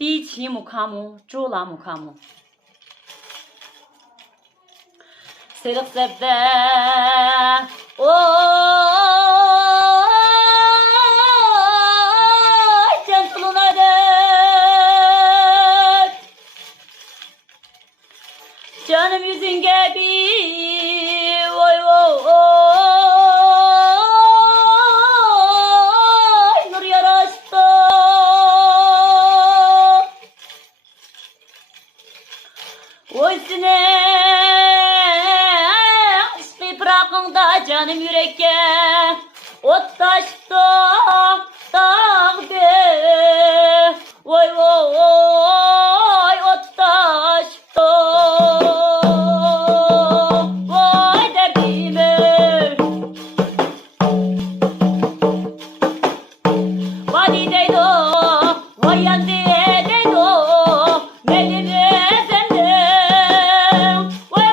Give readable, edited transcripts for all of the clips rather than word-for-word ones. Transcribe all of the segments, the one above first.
第一期木卡木，主拉木卡木。Sıdık sebbe Gentle'ına dek Canım yüzün gibi Oy Nur yaraştı Oy sine bırakında canım yürekke ot taştı dağdı oy ot taştı oy derdime vadideydo oy yandideydo melime senden oy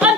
Sen